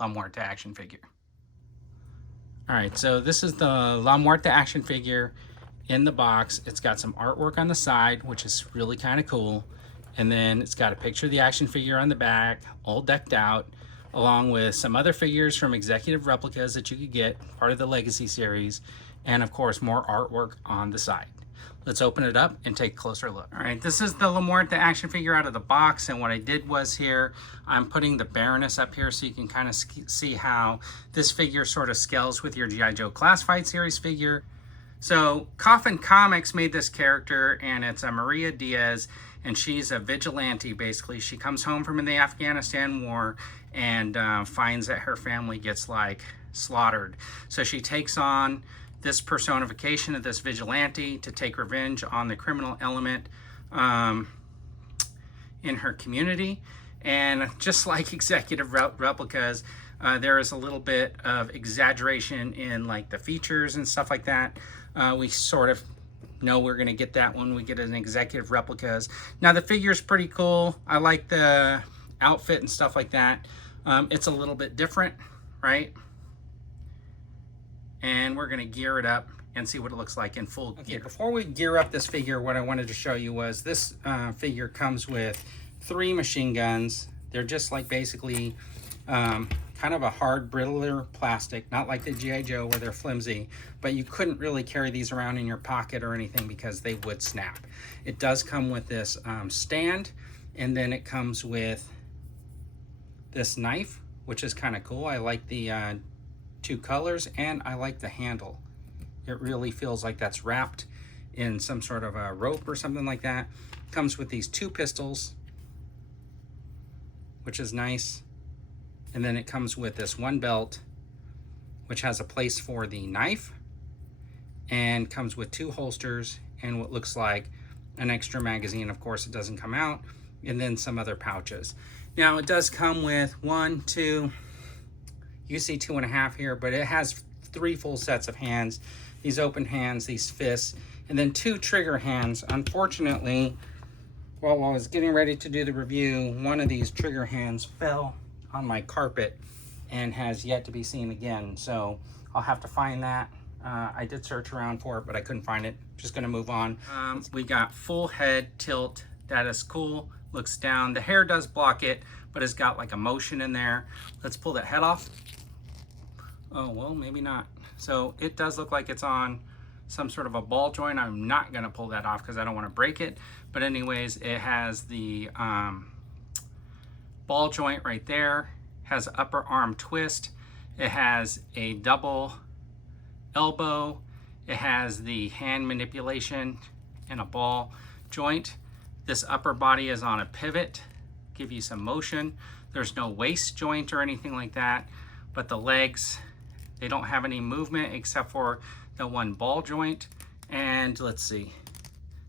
La Muerta action figure. All right, so this is the La Muerta action figure in the box. It's got some artwork on the side, which is really kind of cool. And then it's got a picture of the action figure on the back, all decked out, along with some other figures from Executive Replicas that you could get, part of the Legacy series, and of course more artwork on the side. Let's open it up and take a closer look. All right, this is the La Muerta action figure out of the box, and what I did was here, I'm putting the Baroness up here so you can kind of see how this figure sort of scales with your G.I. Joe Classified series figure. So Coffin Comics made this character, and it's a Maria Diaz, and she's a vigilante basically. She comes home from the Afghanistan war and finds that her family gets like slaughtered. So she takes on this personification of this vigilante to take revenge on the criminal element in her community. And just like Executive Replicas, there is a little bit of exaggeration in like the features and stuff like that. We sort of know we're going to get that when we get an Executive Replicas. Now the figure is pretty cool. I like the outfit and stuff like that. It's a little bit different, right? And we're going to gear it up and see what it looks like in full gear. Before we gear up this figure, what I wanted to show you was this figure comes with 3 machine guns. They're just like basically kind of a hard, brittler plastic, not like the G.I. Joe where they're flimsy, but you couldn't really carry these around in your pocket or anything because they would snap. It does come with this stand, and then it comes with this knife, which is kind of cool. I like the 2 colors, and I like the handle. It really feels like that's wrapped in some sort of a rope or something like that. Comes with these 2 pistols, which is nice. And then it comes with this 1 belt, which has a place for the knife, and comes with 2 holsters and what looks like an extra magazine. Of course, it doesn't come out, and then some other pouches. Now it does come with 1, 2, you see 2.5 here, but it has 3 full sets of hands, these open hands, these fists, and then 2 trigger hands. Unfortunately, while I was getting ready to do the review, one of these trigger hands fell on my carpet and has yet to be seen again. So I'll have to find that. I did search around for it, but I couldn't find it. Just gonna move on. We got full head tilt. That is cool. Looks down. The hair does block it, but it's got like a motion in there. Let's pull that head off. Oh, well, maybe not. So it does look like it's on some sort of a ball joint. I'm not gonna pull that off because I don't want to break it. But anyways, it has the ball joint right there, has an upper arm twist. It has a double elbow. It has the hand manipulation and a ball joint. This upper body is on a pivot, give you some motion. There's no waist joint or anything like that, but the legs, they don't have any movement except for the 1 ball joint. And let's see,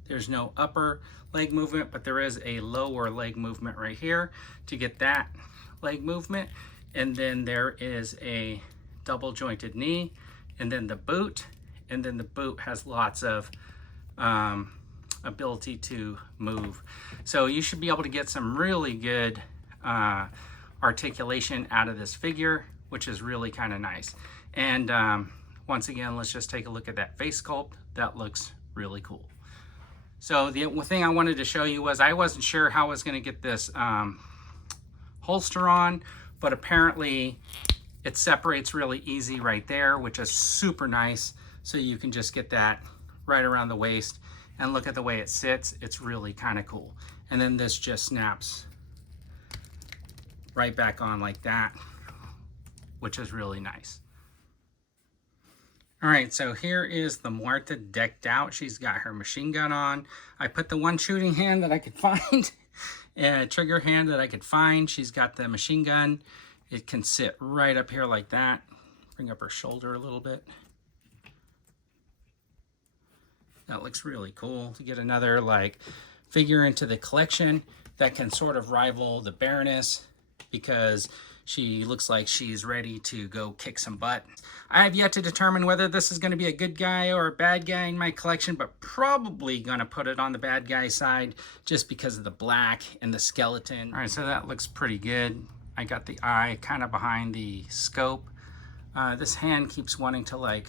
there's no upper leg movement, but there is a lower leg movement right here to get that leg movement. And then there is a double jointed knee, and then the boot, and then the boot has lots of ability to move. So you should be able to get some really good articulation out of this figure, which is really kind of nice. And once again, let's just take a look at that face sculpt. That looks really cool. So the thing I wanted to show you was I wasn't sure how I was going to get this holster on, but apparently it separates really easy right there, which is super nice. So you can just get that right around the waist, and look at the way it sits. It's really kind of cool. And then this just snaps right back on like that, which is really nice. All right, so here is the Muerta decked out. She's got her machine gun on. I put the 1 shooting hand that I could find, a trigger hand that I could find. She's got the machine gun. It can sit right up here like that. Bring up her shoulder a little bit. That looks really cool to get another like figure into the collection that can sort of rival the Baroness, because she looks like she's ready to go kick some butt. I have yet to determine whether this is going to be a good guy or a bad guy in my collection, but probably going to put it on the bad guy side just because of the black and the skeleton. All right, so that looks pretty good. I got the eye kind of behind the scope. This hand keeps wanting to like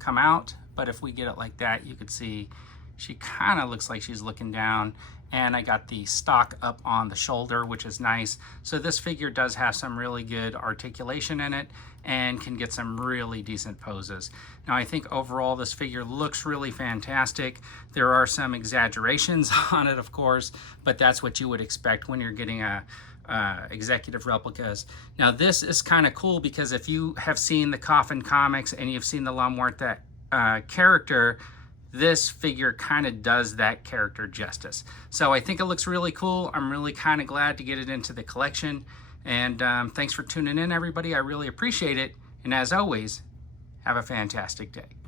come out, but if we get it like that, you could see she kind of looks like she's looking down. And I got the stock up on the shoulder, which is nice. So this figure does have some really good articulation in it and can get some really decent poses. Now I think overall this figure looks really fantastic. There are some exaggerations on it, of course, but that's what you would expect when you're getting a executive replicas. Now this is kind of cool because if you have seen the Coffin Comics and you've seen the La Muerta character, this figure kind of does that character justice. So I think it looks really cool. I'm really kind of glad to get it into the collection. And thanks for tuning in, everybody. I really appreciate it. And as always, have a fantastic day.